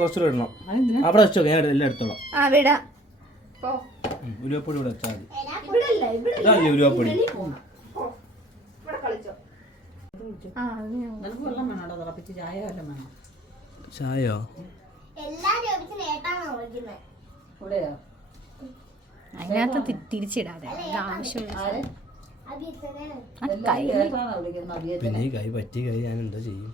കുറച്ചുകൂടെ ഇടണം. അവിടെ വെച്ചോ, ഞാൻ എല്ലാം എടുത്തോളാം. ഉലുവപ്പൊടി ഇവിടെ വെച്ചാൽ മതി. ഉലുവപ്പൊടി ചായയോ? അതിനകത്ത് തിരിച്ചിടാതെ പിന്നെ കൈ പറ്റി കൈ ഞാൻ എന്താ ചെയ്യും?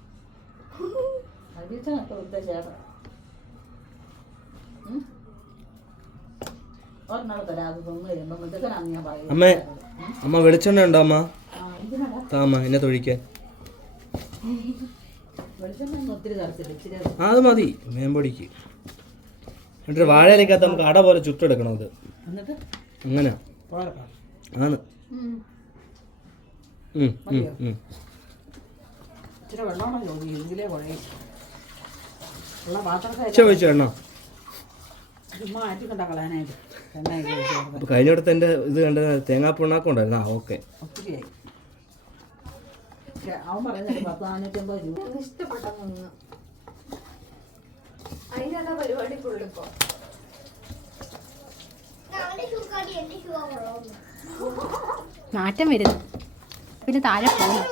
അമ്മ വെളിച്ചെണ്ണ ഉണ്ടോ അമ്മ? താമ എന്നെ തൊഴിക്കാൻ. അത് മതി മേമ്പൊടിക്ക്. എന്നിട്ട് വാഴയിലേക്കകത്ത് നമുക്ക് അട പോലെ ചുട്ടെടുക്കണം. അത് അങ്ങനെ ആണ്. ചോദിച്ചോ എണ്ണ കഴിഞ്ഞിടത്ത് എൻ്റെ ഇത് കണ്ട തേങ്ങാപ്പിണ്ണാക്കം ഉണ്ടായിരുന്നു. ഓക്കെ അവൻ പറയുന്നത് 450 രൂപ ഇഷ്ടപ്പെട്ടൊന്നും അതിനുള്ള പരിപാടി ഫുള്ളിപ്പോ മാറ്റം വരുന്നു. പിന്നെ താഴെ പോകും.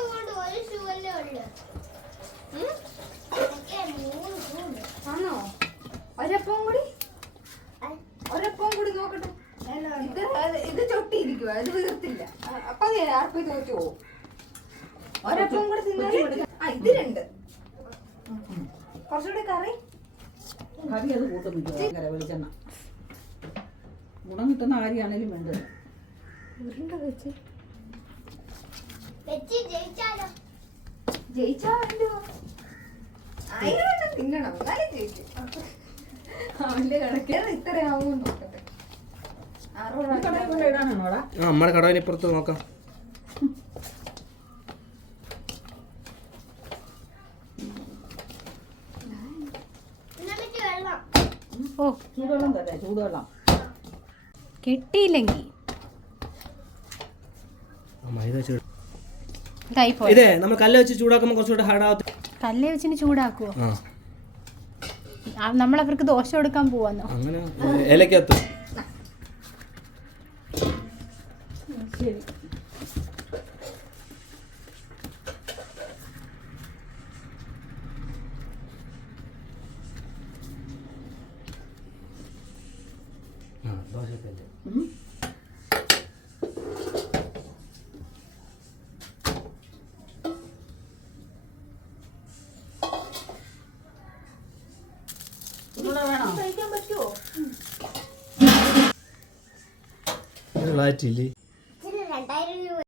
ആണോ? ഒരപ്പം കൂടി നോക്കട്ടെ. ഇത് ചൊട്ടിയിരിക്കുക, ഇത് വീർത്തില്ല. അപ്പൊ അത് ആർക്കും ചോദിച്ചു പോകും. ഒരപ്പം കൂടി തിന്നാല് ഇത് 2 കുറച്ചുകൂടി കറി അത് കൂട്ടും. വെളിച്ചെണ്ണ ഗുണം കിട്ടുന്ന കാര്യമാണേലും വേണ്ടത്. ജയിച്ചാ തിന്നണം, എന്നാലും ജയിക്കും. അവന്റെ കണക്കേറെ ഇത്രയാവും നോക്കട്ടെ. നമ്മുടെ കടവിനിപ്പുറത്ത് നോക്കാം. ഓ ചൂടുവെള്ളം തരാം, ചൂടുവെള്ളം കിട്ടിയില്ലെങ്കിൽ ഇതേ നമ്മൾ കല്ല് വെച്ച് ചൂടാക്കുമ്പോൾ കുറച്ചുകൂടെ ഹാർഡാവത്തി. കല്ല് വെച്ചിന് ചൂടാക്കുവോ? നമ്മളവർക്ക് ദോശ കൊടുക്കാൻ പോവാന്നോ? അങ്ങനെ ഇലക്കകത്ത് ശരി. ില്ലേ